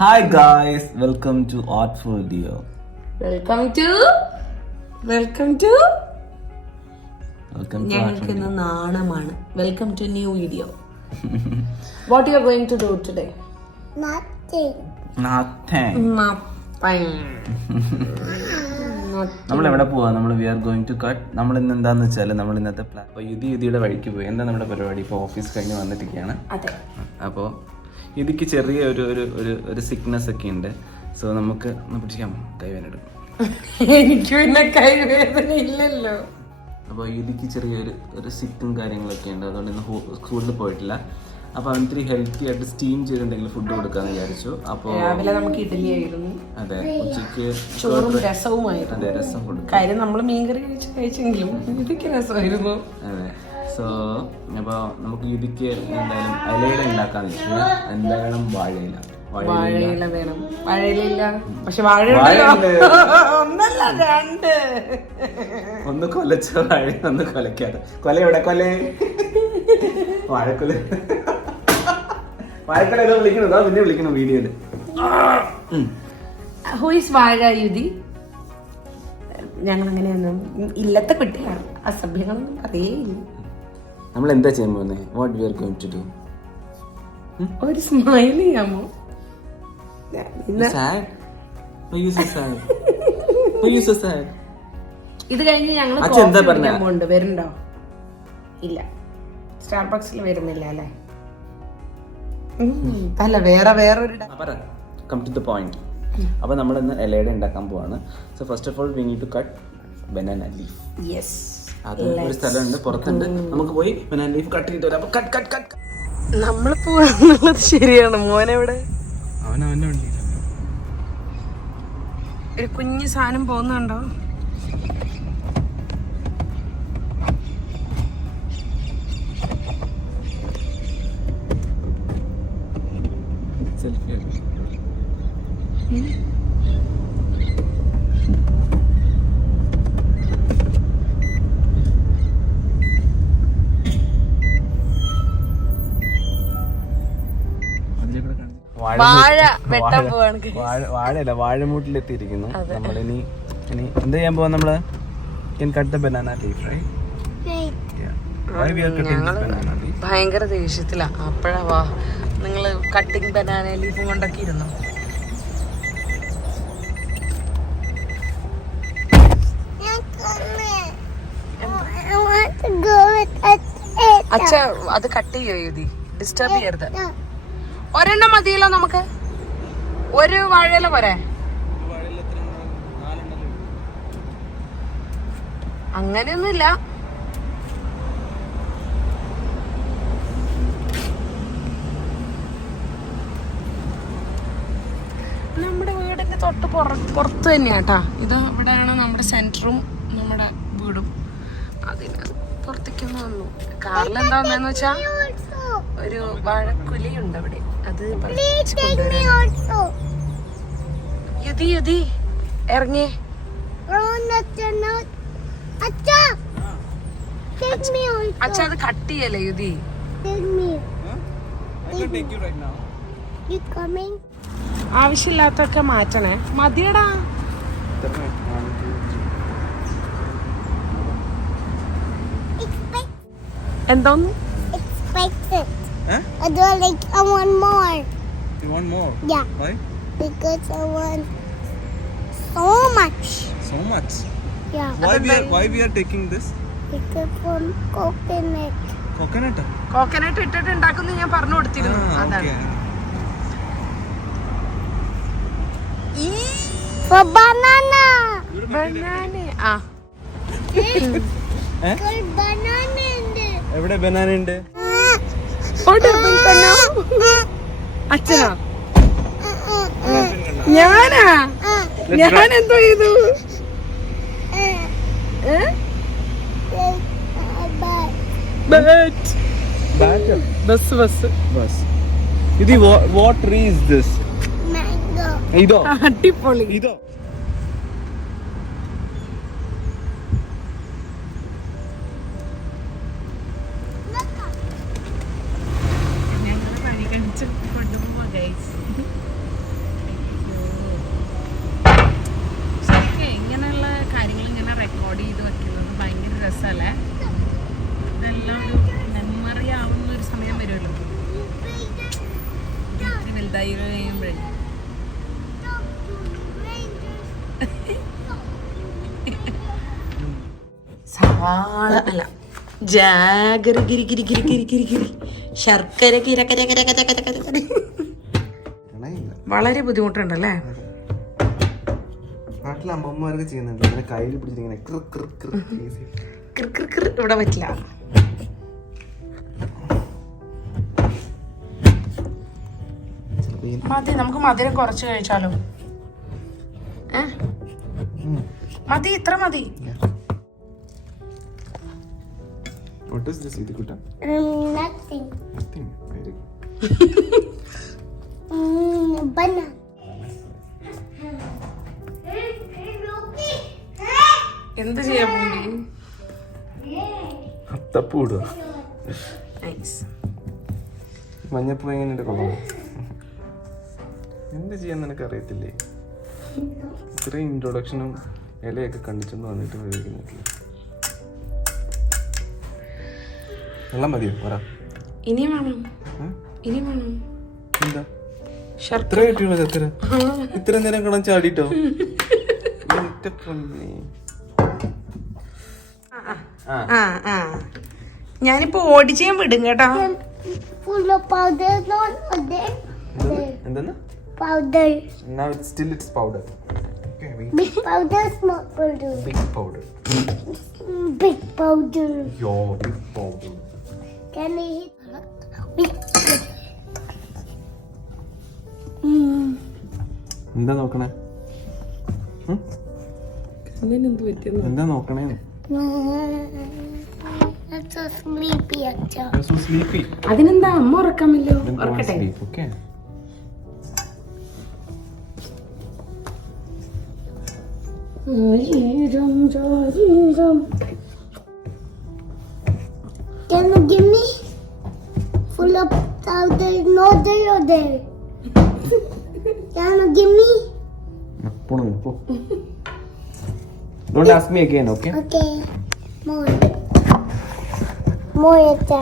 Hi guys, welcome to Artful Dio. Welcome to ഞങ്ങൾക്ക് ഇന്ന് നാണമാണ്. Welcome to new video. What you are going to do today? Nothing. നമ്മൾ എവിടെ പോവാ? നമ്മൾ we are going to cut. നമ്മൾ ഇന്ന് എന്താന്ന് വെച്ചാൽ നമ്മൾ ഇന്നത്തെ പ്ലാൻ അപ്പോൾ യുധിയുടെ വഴിക്ക് പോയി. എന്താ നമ്മുടെ പരിപാടി? ഇപ്പോൾ ഓഫീസ് കഴിഞ്ഞ് വന്നിട്ടൊക്കെയാണ്. അപ്പോൾ ഇതിക്ക് ചെറിയ ഒരു സിക്നെസ് ഒക്കെ ഉണ്ട്. സോ നമുക്ക് പിടിക്കാമോ? കൈവേദന എടുക്കും. എനിക്ക് പിന്നെ കൈവേദന ഇല്ലല്ലോ. അപ്പോൾ ഇതിക്ക് ചെറിയൊരു സിക്കും കാര്യങ്ങളൊക്കെ ഉണ്ട്. അതുകൊണ്ട് ഇന്ന് സ്കൂളിൽ പോയിട്ടില്ല. അപ്പോൾ അവൻ ഇത്തിരി ഹെൽത്തി ആയിട്ട് സ്റ്റീം ചെയ്ത് എന്തെങ്കിലും ഫുഡ് കൊടുക്കാന്ന് വിചാരിച്ചു. അപ്പോൾ രാവിലെ നമുക്ക് ഇഡ്ഡലി ആയിരുന്നു. അതെ, ഉച്ചയ്ക്ക് ചോറും രസവുമായിരുന്നു. അതെ, രസം കൊടുക്കും. കാര്യം നമ്മൾ മീൻകറി കഴിച്ചെങ്കിലും ഇതിക്ക് രസമായിരുന്നു. അതെ. സോ അപ്പോൾ നമുക്ക് ഇതിക്ക് എന്തായാലും ഇലയില ഉണ്ടാക്കാന്ന് വെച്ചു. എന്തായാലും വാഴയില വേണം. വാഴയിലില്ല, പക്ഷെ വാഴ ഒന്നല്ല രണ്ട്. ഒന്ന് കൊലച്ച വാഴ, ഒന്ന് കൊലക്കാതെ. കൊല എവിടെ? വാഴക്കൊല ഏതോ വിളിക്കണതാ, പിന്നെ വിളിക്കണം വീഡിയോയില്. ഹു ഈസ് വാഴ യുധി? ഞങ്ങൾ അങ്ങനെയൊന്നും ഇല്ലത്തെ കുട്ടിയാണ്, അസഭ്യങ്ങളൊന്നും അറിയേയില്ല. നമ്മൾ എന്താ ചെയ്യാൻ പോകുന്നത്? What we are going to do? ഒരു സ്മൈൽ ചെയ്യാമോ? ഇത് കഴിഞ്ഞ് ഞങ്ങൾ വരുന്നുണ്ടോ? ഇല്ല, സ്റ്റാർബക്സിൽ വരുന്നില്ല അല്ലേ? അല്ല, വേറൊരു കം ടു ദ പോയിന്റ്. അപ്പൊ നമ്മൾ ഇന്ന് ഇലയുടെ ഉണ്ടാക്കാൻ പോവാണ്. So first of all we need to cut banana leaf. Yes, അത് ഒരു സ്ഥലമുണ്ട്, പുറത്തുണ്ട്. നമുക്ക് പോയി ബനാന ലീഫ് കട്ട് ചെയ്തിട്ട് വരാം. കട്ട് നമ്മൾ പോവാന്നുള്ളത് ശരിയാണ്. മോനെവിടെ? അവന്റെ വണ്ടി. ഒരു കുഞ്ഞു സാധനം പോകുന്നുണ്ടോ? സെൽഫി വാഴയല്ല, വാഴമൂട്ടിലെത്തിയിരിക്കുന്നു. നമ്മളിനി എന്ത് ചെയ്യാൻ പോവാ? നമ്മള് ബനാന ലീഫ്. ഭയങ്കര ദേഷ്യത്തിലാ. അപ്പഴാ വാ നിങ്ങള് കട്ടിങ് ബനാന ലീഫും കൊണ്ടൊക്കെ ഇരുന്നു. അച്ഛ അത് കട്ട് ചെയ്യോ യുധി? ഡിസ്റ്റർബ് ചെയ്യരുത്. ഒരെണ്ണം മതിയല്ലോ നമുക്ക്. ഒരു വാഴയില പോരെ? അങ്ങനെയൊന്നുമില്ല. നമ്മുടെ വീടിന്റെ തൊട്ട് പുറത്ത് തന്നെയാട്ടാ ഇത്. ഇവിടെയാണ് നമ്മുടെ സെന്ററും നമ്മുടെ വീടും. അതിന് പുറത്തേക്കൊന്നും വന്നു. കാറിലെന്താന്ന് വെച്ചാ ഒരു വാഴക്കുലയുണ്ട് അവിടെ. അത് യുധി ഇറങ്ങിയേ. അച്ഛ അത് കട്ട് ചെയ്യല്ലേ യുധി? ആവശ്യമില്ലാത്തൊക്കെ മാറ്റണേ. മതിയടാ. എന്തോന്ന്? I do like I want more. You want more? Yeah. Why? Because I want so much. So much? Yeah. Why we are taking this? Because from coconut. Coconut? Coconut ഇട്ടിട്ട് ഉണ്ടാക്കുന്ന ഞാൻ പറഞ്ഞു കൊടുത്തിരുന്നു. അതാണ്. For banana. ബനാന. ആ. Banana ഉണ്ട്. എവിടെ banana ഉണ്ട്? അച്ഛനാ? ഞാനെന്തോ ചെയ്തു? Bus. What tree is this? Mango. ഇതോ? അടിപൊളി. ഇതോ? എല്ലാം ഒരു മെമ്മറി ആവുന്ന ഒരു സമയം വരുമല്ലോ, വലുതായി കഴിയുമ്പോഴേ. സവാള അല്ല, ജാഗര ഗിരി ഗിരി ഗിരി ഗിരി ഗിരി ഗിരി ശർക്കര കിര കര കര കര കര കര കര. വളരെ ബുദ്ധിമുട്ടുണ്ടല്ലേ. നാട്ടിലെ അമ്മമാരൊക്കെ ചെയ്യുന്നുണ്ട്, ഇങ്ങനെ കയ്യിൽ പിടിച്ചിങ്ങനെ ഇവിടെ പറ്റില്ല. മതി, നമുക്ക് മധുരം കുറച്ച് കഴിച്ചാലോ? മതി, ഇത്ര മതി. What is this, Idikuta? Nothing. Nothing. Very good. Banana. എന്ത് ചെയ്യാൻ പോണ്ടി? അത്തപ്പൂടോ? നൈസ്. മഞ്ഞപ്പൂ എങ്ങനെയുണ്ട്? കൊള്ളാം. എന്ത് ചെയ്യാൻ നിനക്ക് അറിയത്തില്ലേ? ഇത്രയും ഇൻട്രൊഡക്ഷനും ഇലയൊക്കെ കണ്ടിച്ചൊന്നും വന്നിട്ട് ഉപയോഗിക്കുന്നില്ല. വെള്ളം മതിയോ? പറ. ഇനി വേണം, ഇനി വേണം. എന്താ ഇത്ര കിട്ടിയുള്ളൂ? ചക്കര ഇത്ര നേരം കണം ചാടിട്ടോ? ഞാനിപ്പോ ഓടിച്ചാൻ വിടും കേട്ടോ. Full of powder, not there. എന്തെന്ന്? Powder. Now it's still it's powder. Okay, wait. Big powder, small powder. Big powder. Big powder. Yo, big powder. Can I hit? Big. എന്താ നോക്കണേ? എന്താ നോക്കണേ? That's so sleepy, Acha. You're so sleepy. അതിനെന്താ, അമ്മ ഉറക്കാമല്ലോ. Then go and ഉറക്കട്ടെ. sleep, okay? Can you give me? Full of powder, no there or there. Can you give me? Don't ask me again, okay? Okay. More. More Acha.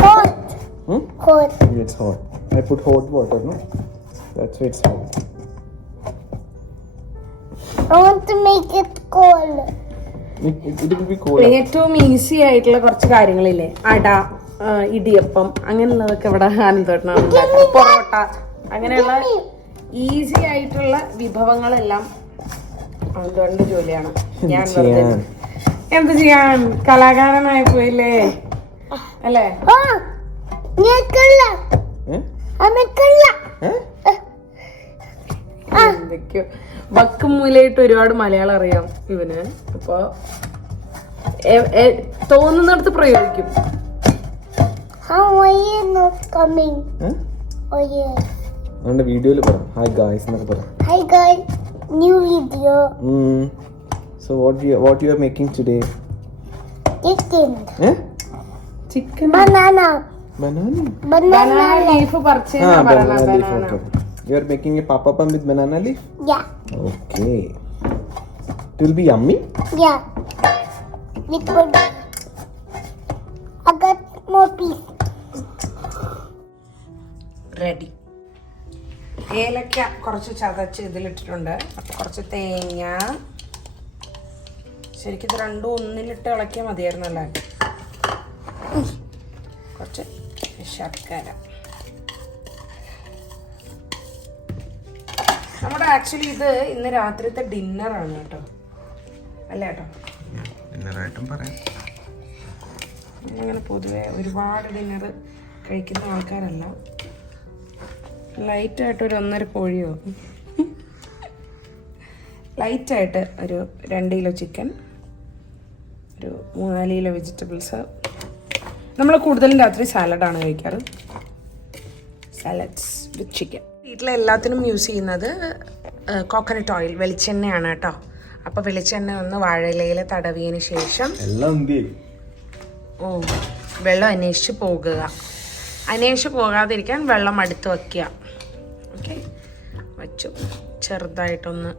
Hot. Hot. It's hot. I put hot water, no? That's why it's hot. I want to make it cold. It will be cold. ഏറ്റവും easy ആയിട്ടുള്ള കുറച്ച് കാര്യങ്ങളില്ലേ, അട, ഇടിയപ്പം, അങ്ങനെയുള്ളതൊക്കെ ഇവിടെ ആനന്ദോട്ടനാണ് ഉണ്ടാക്കുന്നത്. പൊറോട്ട, അങ്ങനെയുള്ള easy ആയിട്ടുള്ള വിഭവങ്ങളെല്ലാം ആനന്ദോട്ടന്റെ ജോലിയാണ്. ഞാൻ എന്ത് ചെയ്യാൻ, കലാകാരനായി പോയില്ലേ അല്ലേ? എന്തൊക്കെയോ വക്കും മൂലയിട്ട് ഒരുപാട് മലയാളം അറിയാം ഇവന്. അപ്പൊ തോന്നുന്നിടത്ത് പ്രയോഗിക്കും. How are you not coming? Oh yeah. നമ്മുടെ വീഡിയോയിൽ പറ ഹായ് ഗായ്സ് എന്നൊക്കെ പറ. Hi guys, new video. So what you are making today? Chicken. Chicken, Banana. Banana. Banana. Leaf പറിച്ച് Banana leaf. Okay. You are making a papapam with banana leaf? Yeah. Okay. It will be yummy? Yeah. Liquid. I got more piece. Ready. ഏലക്ക കുറച്ച് ചതച്ച് ഇതിലിട്ടിട്ടുണ്ട്. അപ്പൊ കുറച്ച് തേങ്ങ, ശരിക്കും ഇത് രണ്ടും ഒന്നിലിട്ട് ഇളക്കിയാൽ മതിയായിരുന്നല്ലേ. കുറച്ച് ശർക്കര. നമ്മുടെ ആക്ച്വലി ഇത് ഇന്ന് രാത്രിത്തെ ഡിന്നറാണ് കേട്ടോ, അല്ലേ കേട്ടോ? ഡിന്നറായിട്ടും പറയാം. അങ്ങനെ പൊതുവെ ഒരുപാട് ഡിന്നർ കഴിക്കുന്ന ആൾക്കാരല്ല. ലൈറ്റായിട്ട് ഒരു 1.5 കോഴിയോ, ലൈറ്റായിട്ട് ഒരു 2 കിലോ ചിക്കൻ, ഒരു 3-4 കിലോ വെജിറ്റബിൾസ്. നമ്മൾ കൂടുതലും രാത്രി സാലഡാണ് കഴിക്കാറ്. Salads with chicken. വീട്ടിലെ എല്ലാത്തിനും യൂസ് ചെയ്യുന്നത് കോക്കനട്ട് ഓയിൽ, വെളിച്ചെണ്ണയാണ് കേട്ടോ. അപ്പോൾ വെളിച്ചെണ്ണ ഒന്ന് വാഴയിലയിൽ തടവിയതിന് ശേഷം വെള്ളം അന്വേഷിച്ച് പോകുക. അന്വേഷിച്ച് പോകാതിരിക്കാൻ വെള്ളം അടുത്ത് വയ്ക്കുക. ഓക്കെ, വച്ചു ചെറുതായിട്ടൊന്ന്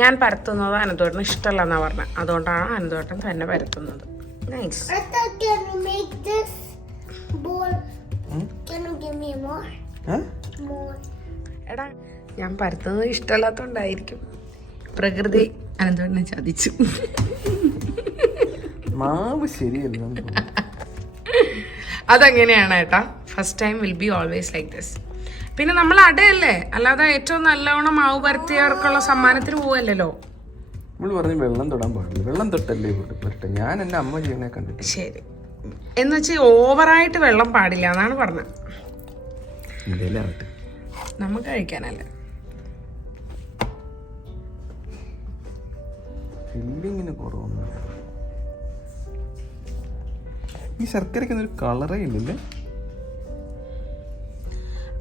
ഞാൻ പരത്തുന്നത് അനന്തോട്ടന് ഇഷ്ടമല്ലെന്നാ പറഞ്ഞത്. അതുകൊണ്ടാണ് അനന്തോട്ടൻ തന്നെ പരത്തുന്നത്. Nice. I thought, can you make this ball? Can you give me more? More. എടാ ഞാൻ പരത്തുന്നത് ഇഷ്ടമല്ലാത്തോണ്ടായിരിക്കും. പ്രകൃതി അനന്തോട്ടനെ ചതിച്ചു. മാവ് ശരിയല്ല. അതങ്ങനെയാണ് ഏട്ടാ. First time will be always like this. പിന്നെ നമ്മൾ അടയല്ലേ, അല്ലാതെ ഏറ്റവും നല്ലവണ്ണം മാവ് പരത്തിയവർക്കുള്ള സമ്മാനത്തിന് പോവല്ലോ. നമ്മൾ പറഞ്ഞു വെള്ളം തൊടാൻ പാടില്ല. വെള്ളം തൊട്ടല്ലേ പറ്റേ. ഞാൻ എൻ്റെ അമ്മ ചെയ്യണേ കണ്ടിട്ട്. ശരി എന്ന് വെച്ചാൽ ഓവറായിട്ട് വെള്ളം പാടില്ല എന്നാണ് പറഞ്ഞത്. നമുക്ക് കഴിക്കാനല്ലേ. ഫില്ലിങ്ങിന് കുറവൊന്നും. ഈ ശർക്കരയ്ക്ക് ഒരു കളറേ ഇല്ലല്ലേ.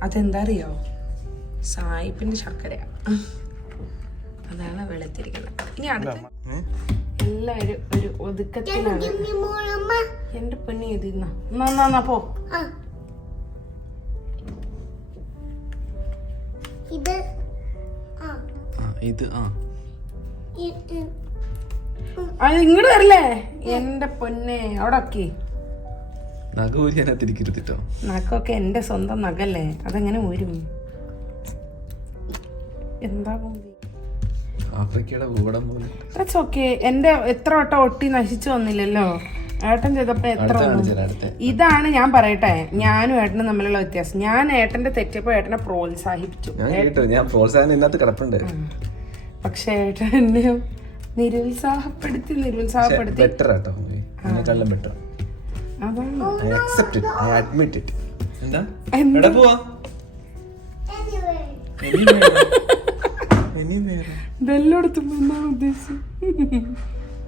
അതെന്താ അറിയോ, സായിപ്പിന്റെ ശർക്കരയാ, അതാണ് വെളുത്തിരിക്കുന്നത്. ഇനി അടുത്ത് എല്ലാം ഒരു ഒതുക്കത്തിലാണ്. Give me more, Amma. എന്റെ പൊന്നി ഇതിന്നാ പോ. ഇത് ഇത് അത് ഇങ്ങോട്ട് വരില്ലേ എന്റെ പൊന്നെ. അവിടെ ഒക്കെ നഖ ഊരിയാനത്തിരിക്കരുതിട്ടോ. നഖമൊക്കെ എന്റെ സ്വന്തം നഖല്ലേ, അതെങ്ങനെ ഊരും? എന്താ ആഫ്രിക്കയുടെ ഭൂപടം പോലെ. That's okay. എന്റെ എത്ര വട്ടം ഒട്ടി നശിച്ചു വന്നില്ലല്ലോ. ഏട്ടൻ ചെയ്തപ്പോ എത്ര ഇതാണ്. ഞാൻ പറയട്ടെ, ഞാനും ഏട്ടനും തമ്മിലുള്ള വ്യത്യാസം. ഞാൻ ഏട്ടന്റെ തെറ്റിയപ്പോ ഏട്ടനെ പ്രോത്സാഹിപ്പിച്ചു. ഞാൻ പ്രോത്സാഹനം ഇതിനകത്ത് കിടപ്പുണ്ട്. പക്ഷെ ഏട്ടൻ എന്നെ നിരുത്സാഹപ്പെടുത്തി ബെറ്റർ ആട്ടോ, അതിനെക്കാളും ബെറ്റർ. അതാണ്. I accept it. I admit it. എന്താ എവിടെ പോവാ? ബെല്ലൊടുത്തുമ്പോ എന്താ ഉദ്ദേശം?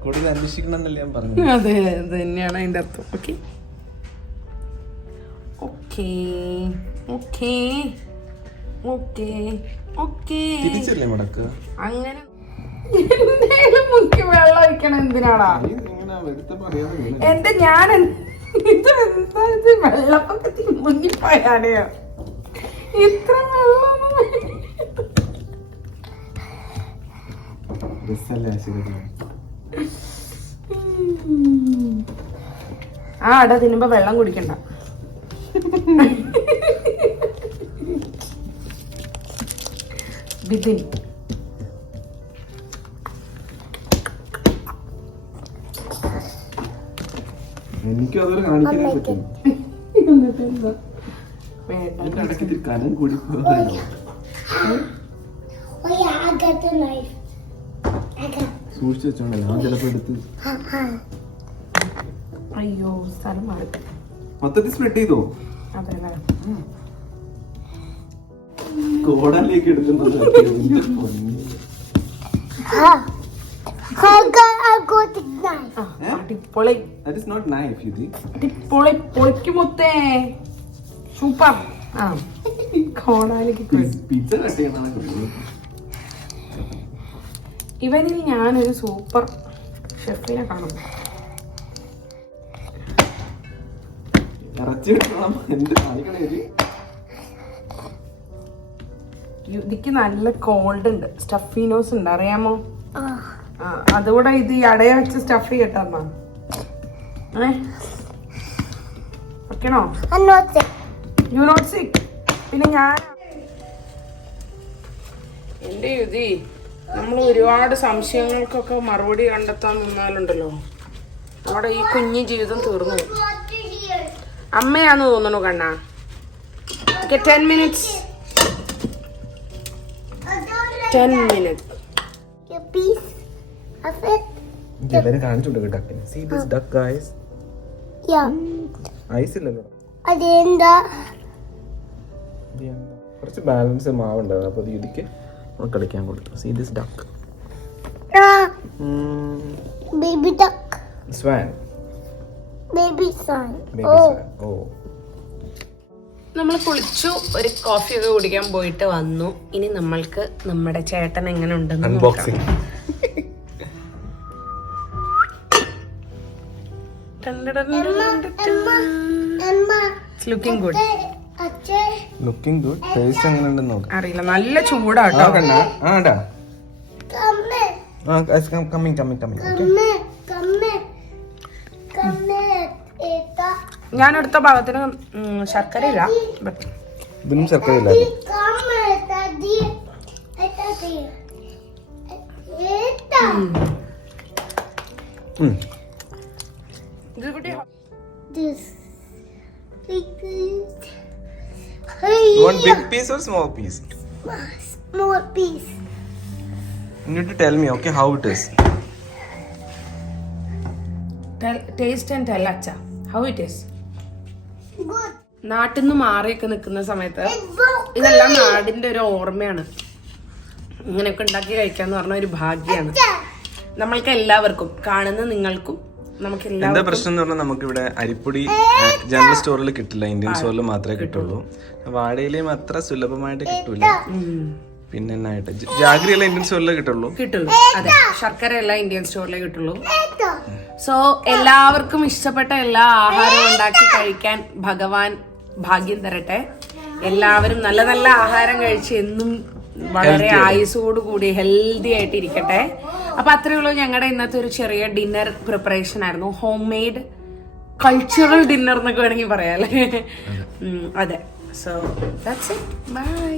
കൂടുതൽ അന്വേഷിക്കണമെന്നല്ലേ ഞാൻ പറഞ്ഞു. അതെ, അത് തന്നെയാണ് അതിന്റെ അർത്ഥം. Okay okay okay okay okay. തിരിച്ചല്ലേ മടക്കുക? അങ്ങനെ മുക്കി വെള്ളം ഒഴിക്കണം എന്തിനാടാ? എന്റെ ഞാൻ ഇത് എന്താ ഇത് വെള്ളപ്പൊക്കത്തിൽ മുങ്ങിപ്പോയാടെയോ ഇത്ര വെള്ളം? ആ അട തിന്നുമ്പോ വെള്ളം കുടിക്കണ്ട. ബിബിൻ എനിക്ക് അതൊരു കാണിക്കാൻ പറ്റും. കനം കൂടി സൂക്ഷിച്ചു വെച്ചോണ്ടല്ലോ. ഞാൻ ചിലപ്പോ എടുത്ത് അയ്യോ സ്ഥലം മാറി. മൊത്തത്തിൽ സ്പ്രെഡ് ചെയ്തോ? അതെല്ലേ കോടലേക്ക് എടുക്കുന്നത്. അടിപൊളി. That is not knife, Yudi. അടിപൊളി പൊളിക്കുമൊത്തേ. സൂപ്പർ. ആ കോണാലേക്ക് പിസ്സ കട്ട് ചെയ്യണം. ഇവനിൽ ഞാനൊരു സൂപ്പർ ഷെഫിനെ കാണുന്നു. ഇറച്ചി വെക്കണം. എന്ത് കാണിക്കണേ? ഇതിക്ക് നല്ല കോൾഡ് ഉണ്ട്. സ്റ്റഫീനോസ് ഉണ്ട്, അറിയാമോ? അതുകൂടെ ഇത് ഈ അടയ വെച്ച് സ്റ്റഫ് ചെയ്യട്ടെന്നാ. വെക്കണോ? യു നോട്ട് സിക്ക്. പിന്നെ ഞാൻ എന്റെ യുതി നമ്മൾ ഒരുപാട് സംശയങ്ങൾക്കൊക്കെ മറുപടി കണ്ടെത്താൻ നിന്നാലുണ്ടല്ലോ അവിടെ ഈ കുഞ്ഞു ജീവിതം തീർന്നു. അമ്മയാന്ന് തോന്നണു കണ്ണാ. 10 minutes. 10 minutes. എല്ലാരും കാണിച്ചുണ്ട് ഡക്കിന്. See this duck, guys. Ice ഇല്ലല്ലോ. അതെന്താ? കുറച്ച് ബാലൻസ് മാവുണ്ടാവും. അപ്പൊ ഇതിക്ക് കളിക്കാൻ കൊടുത്തു. See this duck. Baby duck. Swan. Baby swan. Baby swan. Oh. നമ്മൾ കുളിച്ചു, ഒരു കോഫി ഒക്കെ കുടിക്കാൻ പോയിട്ട് വന്നു. ഇനി നമ്മൾക്ക് നമ്മുടെ ചേട്ടൻ എങ്ങനെ ഉണ്ടെന്ന് unboxing. Looking good. Looking good. Taste എങ്ങനെ ഉണ്ടെന്ന് നോക്കാം. അറിയില്ല, നല്ല ചൂടാട്ടോ. ആടാ കമ്മിങ് Come here, Eta. ഞാൻ എടുത്ത ഭാഗത്തിന് ശർക്കര ഇല്ല. ഇതിനും ശർക്കരയില്ല. Come here, Daddy. Eta. This. You want big piece or small piece? Small piece. You need to tell me, okay, how it is. Taste and tell അച്ഛ ഹൗ ഇറ്റ് ഈസ്. Good. നാട്ടിൽ നിന്ന് മാറിയൊക്കെ നിൽക്കുന്ന സമയത്ത് ഇതെല്ലാം നാടിന്റെ ഒരു ഓർമ്മയാണ്. ഇങ്ങനെയൊക്കെ ഉണ്ടാക്കി കഴിക്കാന്ന് പറഞ്ഞ ഒരു ഭാഗ്യമാണ് നമ്മൾക്ക് എല്ലാവർക്കും, കാണുന്ന നിങ്ങൾക്കും. നമുക്ക് എന്താ പ്രശ്നം എന്ന് പറഞ്ഞാൽ നമുക്ക് ഇവിടെ അരിപ്പൊടി ജനറൽ സ്റ്റോറിൽ കിട്ടില്ല, ഇന്ത്യൻ സ്റ്റോറിൽ മാത്രമേ കിട്ടുള്ളൂ. വാഴയിലയും അത്ര സുലഭമായിട്ട് കിട്ടൂല. പിന്നെ എന്നായിട്ട് ജാഗ്രിയല്ല ഇന്ത്യൻ സ്റ്റോറിലേ കിട്ടുള്ളൂ. അതെ, ശർക്കര എല്ലാം ഇന്ത്യൻ സ്റ്റോറിലേ കിട്ടുള്ളൂ. സോ എല്ലാവർക്കും ഇഷ്ടപ്പെട്ട എല്ലാ ആഹാരവും ഉണ്ടാക്കി കഴിക്കാൻ ഭഗവാൻ ഭാഗ്യം തരട്ടെ. എല്ലാവരും നല്ല നല്ല ആഹാരം കഴിച്ച് എന്നും വളരെ ആയുസ്സോടു കൂടി ഹെൽത്തി ആയിട്ട് ഇരിക്കട്ടെ. അപ്പൊ അത്രയേ ഉള്ളൂ ഞങ്ങളുടെ ഇന്നത്തെ ഒരു ചെറിയ ഡിന്നർ പ്രിപ്പറേഷൻ ആയിരുന്നു. ഹോം മെയ്ഡ് കൾച്ചറൽ ഡിന്നർ എന്നൊക്കെ വേണമെങ്കിൽ പറയാം അല്ലേ. അതെ. So that's it. ബൈ.